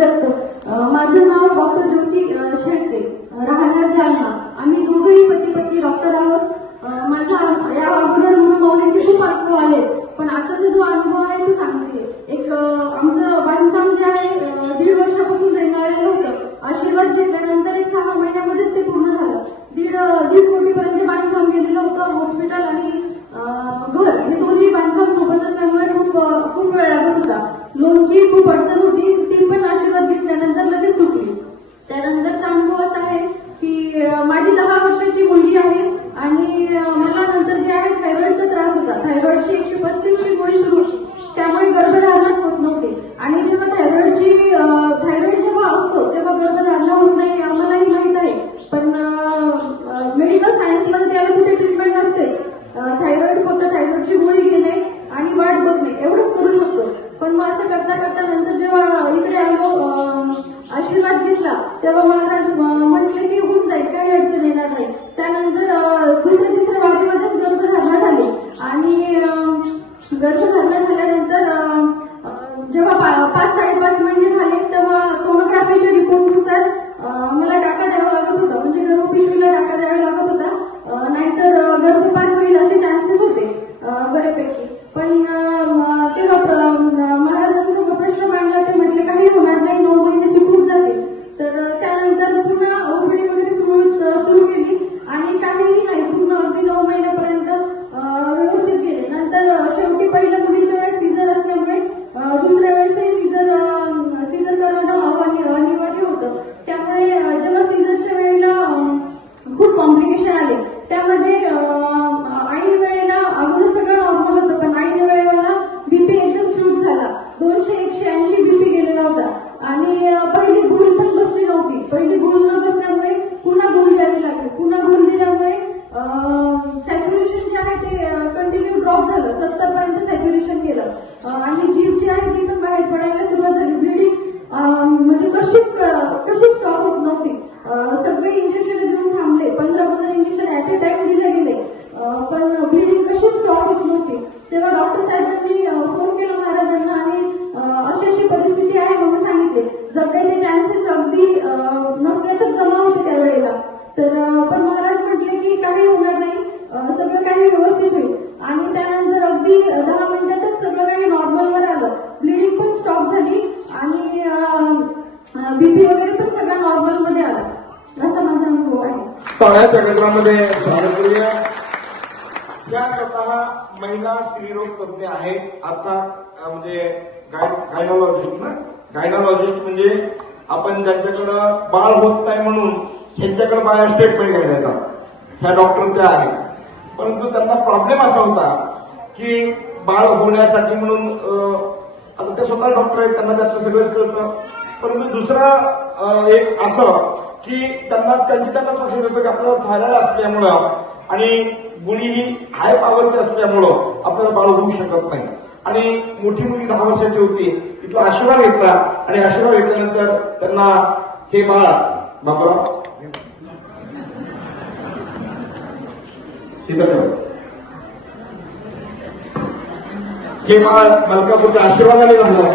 दत्त माझं नाव डॉक्टर ज्योती अ, शेळके राहणार जालना. आम्ही दोघेही पती पत्नी डॉक्टर आहोत. माझा या अगोदर म्हणून मौलीचे खूप अनुभव आले. पण असाचा जो अनुभव आहे तो सांगते एक आमचं बांधकाम जे आहे दीड वर्षापासून रेंगाळलेलं होतं. आशीर्वाद घेतल्यानंतर एक सहा महिन्यामध्येच ते पूर्ण झालं. दीड दीड कोटीपर्यंत बांधकाम गेलेलं होतं. हॉस्पिटल आणि घर. हे दोन्ही बांधकाम सोबत असल्यामुळे खूप खूप वेळ लागत होता. लोनची खूप अडचण होती ती पण आशीर्वाद घेतल्यानंतर लगेच सुटली त्यानंतरचा अनुभव असा आहे की अ, माझी दहा वर्षाची मुलगी आहे आणि अ, मला नंतर जे आहे थायरॉइडचा त्रास होता थायरॉइडची एकशे पस्तीसची गोळी सुरू होती त्यामुळे गर्भधारणच होत नव्हती आणि जेव्हा थायरॉइडची अ, थायरॉइड जेव्हा असतो तेव्हा गर्भधारणा होत नाही हे आम्हालाही माहीत आहे पण मेडिकल सायन्समध्ये त्याला कुठे ट्रीटमेंट नसतेच थायरॉइड फक्त थायरॉइडची गोळी घेणे आणि वाट बघणे एवढंच करू शकतो पण मग असं करता करता नंतर जेव्हा इकडे आलो अं, आशीर्वाद घेतला तेव्हा महाराज अं, बाहेर पडायला सुरुवात झाली. म्हणजे, ब्लिडिंग म्हणजे कशीच कशीच स्टॉप होत नव्हती. सगळे इंजेक्शन देऊन थांबले. पंधरा पंधरा इंजेक्शन ऍट अ टाइम दिले गेले. पण ब्लिडिंग कशी स्टॉप होत नव्हती. तेव्हा डॉक्टर साहेबांनी फोन केला महाराजांना आणि अशी अशी परिस्थिती आहे म्हणून सांगितले. जगण्याचे चान्सेस अगदी नसल्यातच जमा होते त्यावेळेला. तर पण महाराज म्हटले की काही होणार नाही. सगळं काही व्यवस्थित बीपी वगैरे पण सगळा नॉर्मलमध्ये आला. असा माझा अनुभव आहे. तळ्याच्या गजरामध्ये स्वतः महिला स्त्रीरोग तज्ञ आहेत आता म्हणजे गायनॉलॉजिस्ट ना? गायनॉलॉजिस्ट म्हणजे आपण ज्यांच्याकडं बाळ होत नाही म्हणून त्यांच्याकडे बाया स्टेटमेंट घ्यायला येतात. ह्या डॉक्टर त्या आहेत. परंतु त्यांना प्रॉब्लेम असा होता की बाळ होण्यासाठी म्हणून आता ते स्वतः डॉक्टर आहेत त्यांना त्यातलं सगळंच कळतं. परंतु दुसरा एक असं की त्यांना त्यांची त्यांना लक्षात येतं की आपल्याला थायरॉइड असल्यामुळं आणि गुणी ही हाय पॉवरची असल्यामुळं आपल्याला बाळ होऊ शकत नाही. आणि मोठी मुलगी दहा वर्षाची होती तिथला आशीर्वाद घेतला आणि आशीर्वाद घेतल्यानंतर त्यांना हे बाळ बाबा हे बाळ मलकापूरच्या आशीर्वादाने झालं.